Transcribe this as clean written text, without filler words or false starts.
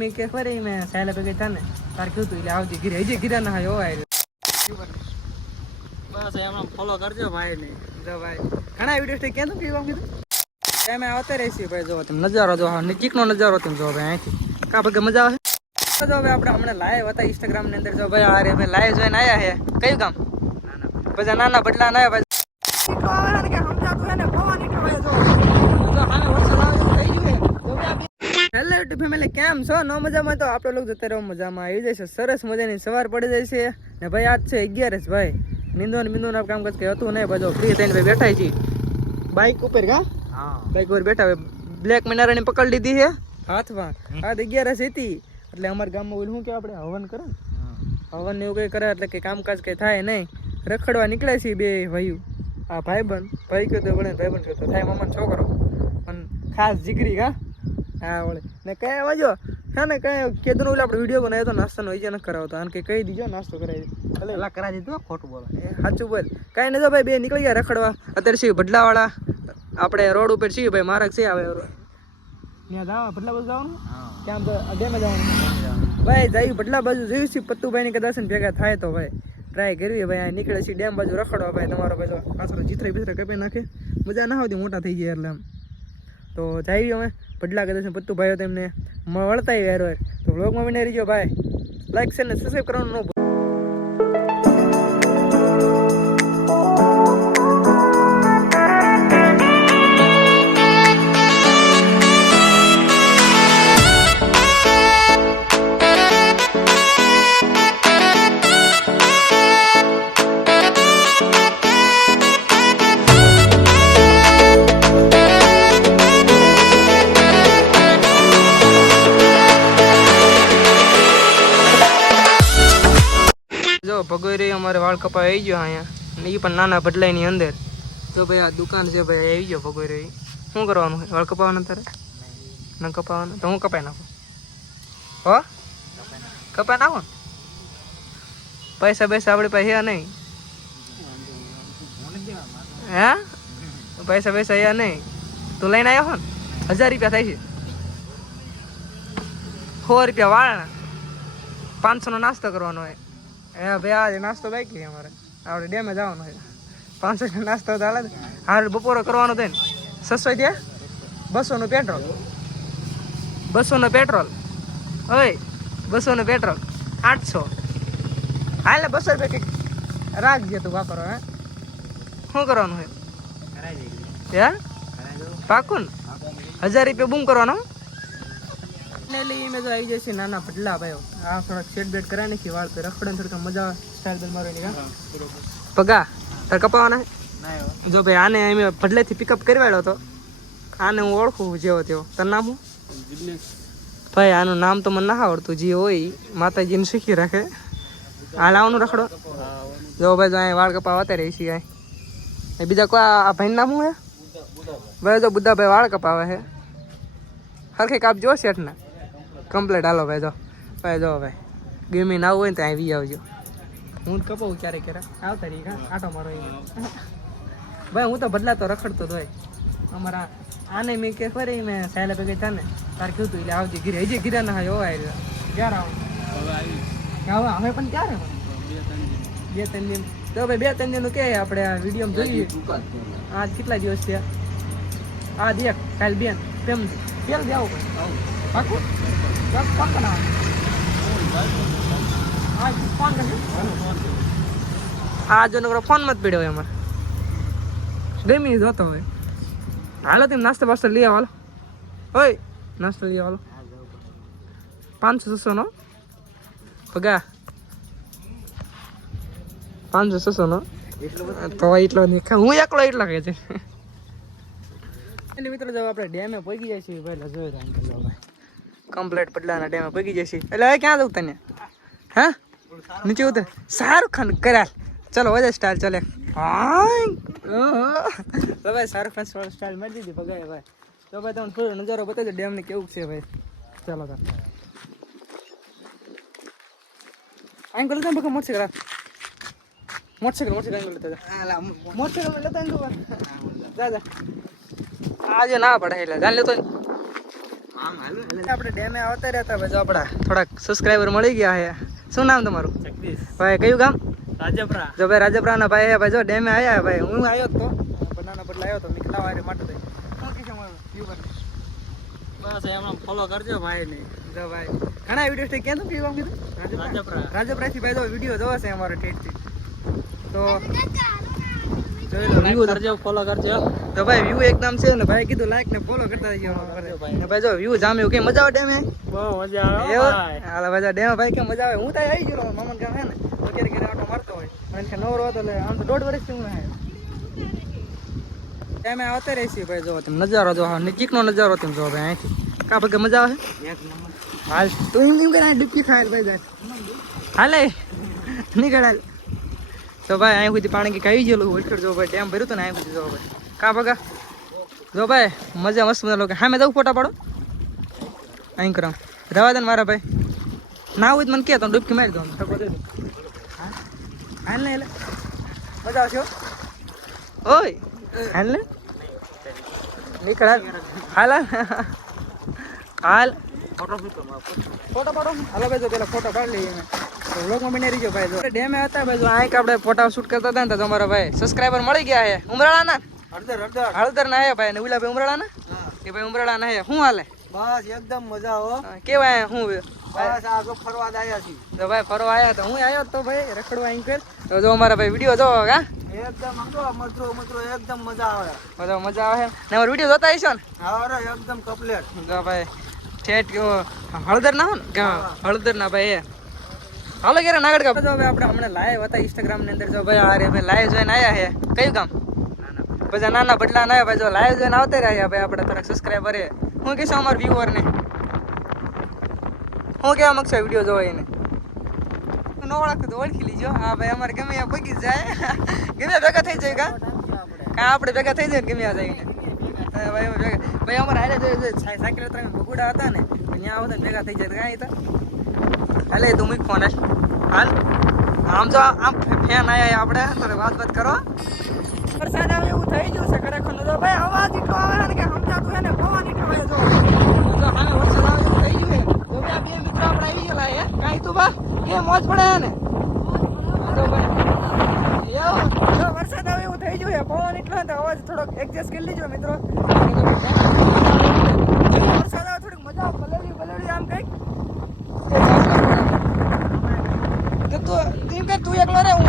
મેં કે ફરી મેં સાયલા ભેગી થાય ને તાર કીધું એટલે આવજે ઘીરે હજી ઘીરા ના હોય આવ્યો બસ એમાં ફોલો કરજો ભાઈ ને જો ભાઈ ઘણા વિડીયો ક્યાં તો પીવા કીધું એમ આવતા રહીશું ભાઈ જો તમે નજારો જો નજીકનો નજારો તમે જો ભાઈ અહીંથી કા ભાઈ મજા આવે જો ભાઈ આપણે હમણાં લાઈવ હતા ઇન્સ્ટાગ્રામ ની અંદર જો ભાઈ અરે ભાઈ લાઈવ જોઈને આયા હે કયું ગામ પછી નાના બદલા ના ભાઈ હેલો યુટ્યુબ ફેમિલી કેમ છો નો મજામાં તો આપણે લોકો જતા રહો મજામાં આવી જશે સરસ મજાની સવાર પડી જાય છે ને ભાઈ આજ છે 11 ભાઈ નિંદોન બિંદોન કામ કઈ હતું નહીં બધો ફ્રી થઈને ભાઈ બેઠા છીએ બાઇક ઉપર કા બાઇક ઉપર બેઠા ભાઈ બ્લેક મિનારાની પકડી લીધી છે હાથમાં આજ 11 હતી એટલે અમારા ગામમાં ઓલું શું કે આપણે હવન કરે હવન એવું કંઈ કરે એટલે કે કામકાજ કંઈ થાય નહીં રખડવા નીકળે છે બે ભાઈઓ આ ભાઈ કહેતો વળે ભાઈબંધ કહેતો થાય મામાનો છોકરો પણ ખાસ જીગરી કા હા વળે ને કઈ વાજો હા ને કઈ કેદું ઓલે આપણે વિડીયો બનાવ્યો તો નાસ્તાનો એ ન કરાવતો અને કે કહી દીજો નાસ્તો કરાવી ભલે એલા કરાવી દીધું ખોટું બોલો સાચું બોલ કાંઈ નહીં તો ભાઈ બે નીકળી ગયા રખડવા અત્યારે છીએ ભડલાવાળા આપણે રોડ ઉપર છીએ ભાઈ માર્ગ છે આવે ત્યાં જવા ભડલા બાજુ જવાનું ક્યાં ડેમે જવાનું ભાઈ જઈ ભડલા બાજુ જોયું છે પત્તુભાઈની કદાચ ભેગા થાય તો ભાઈ ટ્રાય કરવી ભાઈ નીકળે છે ડેમ બાજુ રખડવા ભાઈ તમારો બાજુ પાછળ ચિત્ર બિત્ર કપી નાખે મજા ના આવતી મોટા થઈ ગયા એટલે એમ તો જઈએ અમે ભડલા કદાચ પત્તુભાઈઓ તેમને વળતા યાર તો વ્લોગમાં બને રહીજો ભાઈ લાઈક છે ને સબસ્ક્રાઈબ કરવાનું ન ભગોરી અમારે વાળ કપા આવી ગયો અહીંયા એ પણ નાના ભડલાઈની અંદર જો ભાઈ આ દુકાન છે ભાઈ આવી ગયો ભગોરી શું કરવાનું હોય વાળ કપાવાના તારે ન કપાવાના તો હું કપાઈ નાખું હો કપાઈ નાખો ને પૈસા આપણી પાસે હે નહીં હે પૈસા હે નહીં તું લઈને આવ્યો હો ને 1000 રૂપિયા થાય છે 100 રૂપિયા વાળના 500 નો નાસ્તો કરવાનો હોય એ ભાઈ આજે નાસ્તો બાકી અમારે આપણે ડેમે જવાનો છે 500 નાસ્તો તો હાલે હાલ બપોરે કરવાનો થાય ને 600 ત્યાં 200 નું પેટ્રોલ 200 નું પેટ્રોલ ઓય 200 નું પેટ્રોલ 800 હાલ 200 રૂપિયા કંઈક રાખજે તું વાપરો હે શું કરવાનું છે હે પાકું ને 1000 રૂપિયા બૂમ કરવાનો મેં તો આવી જશે નાના ભડલા ભાઈઓ આ થોડાક સેટ બેટ કરાવી નાખી વાળ તો રખડે થોડીક મજા સ્ટાઇલ બેલ મારવાની પગા તાર કપાવાના જો ભાઈ આને અમે ભડલેથી પિકઅપ કરવાડ્યો હતો આને હું ઓળખું જેવો તેવો તાર નામ હું ભાઈ આનું નામ તો મને ના આવડતું જે હોય માતાજીને શીખી રાખે હાલ આવવાનું રખડો જો ભાઈ જો અહીં વાળ કપાવા અત્યારે રહી છીએ બીજા કોઈ આ ભાઈનું નામ શું હે ભાઈ જો બુદ્ધાભાઈ વાળ કપાવે છે હરખે કાપ જો શેઠના કમ્પ્લેટ હાલો ભાઈ જો ભાઈ ગેમી ના હોય ને ત્યાં આવી આવજો હું કપાવું ક્યારેક આવતા રહી આટો મારો ભાઈ હું તો બદલા તો રખડતો હોય અમારા આને મેં કે ફરી મેં સાયલા ભેગી થાય ને તાર કીધું એટલે આવજે ઘીરે હજી ઘીરા ના હોય આવ્યો ક્યારે આવું હવે પણ ક્યારે 2-3 દિન તો ભાઈ 2-3 દિન કે આપણે આ વિડીયો જોઈએ આજ કેટલા દિવસ થયા આજ એક કાલ બેન તેમ તેલ દેવું પડે પાકું આ જો નકરો ફોન મત પીડ્યો અમારે ગમી જોતો હોય હાલો તમે નાસ્તો બાસ્તો લઈ આવો ઓય નાસ્તો લઈ આવો 500-600 નો પગા 500-600 નો તો એટલો નહીં હું એકલો એટલો કહે છે એની મિત્રો જો આપણે ડેમે પહોંચી જાય છે પહેલા જોઈ ભાઈ કમ્પ્લેટ પડલાના ડેમે પહોંચી જાય છે એટલે હવે ક્યાં જવું તને હા નીચે ઉતર શાહરુખ ખાન કરાલ ચલો વજે સ્ટાઇલ ચાલે ભાઈ શાહરુખ ખાન સ્ટાઇલ મારી દીધી ભગાય ભાઈ તો ભાઈ તમને થોડો નજારો બતાવજો ડેમ ને કેવું છે ભાઈ ચાલો તો આંગલ તો બકા મોટરસાઇકલ આંગલ લેતા મોટરસાઇકલ લેતા આંગલ જા આજે ના પડે એટલે જાન લેતો આપણે ડેમે આવતા રહેતા ભાઈ, જો આપણા થોડાક સબસ્ક્રાઈબર મળી ગયા છે. શું નામ તમારું? જગદીશ. ભાઈ કયું ગામ? રાજપરા. જો ભાઈ રાજપરા ના ભાઈ ભાઈ જો ડેમે આવ્યા ભાઈ. હું આવ્યો તો બનાના બદલા આવ્યો તો મેં લાવવા માટે શું કીધું મારું વ્યૂ કરે બસ એમાં ફોલો કરજો ભાઈ ને. જો ભાઈ ઘણા વિડીયો થી ક્યાં વ્યૂ આમ કીધું રાજપરા. રાજપરા થી ભાઈ જો વિડીયો જોવા છે અમારો ઠેઠથી તો જોઈ લો વ્યૂ કરજો, ફોલો કરજો. તો ભાઈ વ્યૂ એકદમ છે ને ભાઈ કીધું લાઈક ને ફોલો કરતા રહીજો ને ભાઈ જો વ્યૂ જામ્યું કે મજા આવે ડેમે બહુ મજા આવે એવું ભાઈ. હાલ ભાઈ ડેમ ભાઈ કે મજા આવે. હું તો આવી ગયો મામા ગામ હે ને તો ક્યારે આટો મારતો હોય અને કે નવરો હતો એટલે આમ તો 1.5 વર્ષથી હું હે ડેમે આવતા રહીશું ભાઈ. જો તમે નજારો જો નજીકનો નજારો તમે જો ભાઈ અહીંથી કા ભાઈ મજા આવે એક નંબર. હાલ તો એમ કે ડૂબકી થાય ભાઈ જાય હાલે નીકળ હાલ. તો ભાઈ અહીં સુધી પાણી કે આવી ગયેલું ઓળખડ જો ભાઈ ડેમ ભર્યું તો ને અહીં સુધી જો ભાઈ કા ભગા જો ભાઈ મજા મસ્ત મજા લોકો. હા મેં જવું ફોટા પાડો અહીં કરાવ રવા દે ને મારા ભાઈ ના હોય તો મને કે તો ડૂબકી મારી દઉં હાલ ને એટલે મજા આવશે હો. ઓય હાલ ને નીકળ હાલ હાલ હાલ ફોટો પાડો હાલો ભાઈ જો પેલા ફોટો પાડી લઈએ અમે તો વ્લોગમાં બની રહીજો ભાઈ. જો ડેમે હતા ભાઈ જો અહીં આપણે ફોટા શૂટ કરતા હતા ને તો અમારા ભાઈ સબસ્ક્રાઈબર મળી ગયા છે ઉમરાળાના હળદર ના હે ભાઈ ને ઉલા ભાઈ ઉમરાળાના કે ભાઈ ઉમરાળાના હે શું હાલે બસ એકદમ મજા હો. કેવાય શું બસ આગળ ફરવા આવ્યા છીએ. તો ભાઈ ફરવા આવ્યા તો હું આવ્યો તો ભાઈ રખડવા અહીં કર તો જો અમારા ભાઈ વિડીયો જો કા એકદમ મતરો એકદમ મજા આવે. બધો મજા આવે ને અમારો વિડીયો જોતા હશો ને હા એકદમ કમ્પ્લીટ. તો ભાઈ ઠેઠ હળદર ના હો ને હળદર ના ભાઈ હાલો ક્યારે નાગડ કા હવે આપણે હમણાં લાઈવ હતા ઇન્સ્ટાગ્રામ ની અંદર જો ભાઈ આ રે ભાઈ લાઈવ જોઈને આવ્યા છે કયું ગામ બધા નાના બદલા ના ભાઈ જો લાઈવ જોઈને આવતા રહ્યા ભાઈ આપણે થોડાક સબસ્ક્રાઈબર હું કહેશું અમારા વ્યુઅર ને હું કેવા માંગશો વિડીયો જોવા એને ન ઓળખતો તો ઓળખી લીજો. હા ભાઈ અમારે ગમે ત્યાં પગી જાય ગમે ભેગા થઈ જાય કા આપણે ભેગા થઈ જાય ને ગમે જઈને ભાઈ અમે ભેગા ભાઈ અમારે હાલે જોઈએ સાયકલ તમે ભગુડા હતા ને ત્યાં આવતા ભેગા થઈ જાય કાંઈ તો હાલે તું મૂક ફોન હાલ આમ જો આમ ફેન આયા આપણે થોડી વાત કરો. વરસાદ આવે એવું થઈ ગયું છે ખરેખર તો ભાઈ અવાજ એટલો આવે ને કે સમજાતું છે ને પવન એટલો આવે જો સામે વરસાદ આવે એવું થઈ ગયું છે. તો બે મિત્રો આપણે આવી ગયેલા હે કાંઈ તું બા કે મોજ પડે ને તો ભાઈ એવું જો વરસાદ આવે એવું થઈ ગયું છે પવન એટલો તો અવાજ થોડોક એડજસ્ટ કરી લેજો મિત્રો. વરસાદ આવે થોડીક મજા પલળી આમ કંઈક તું એકલો રે હું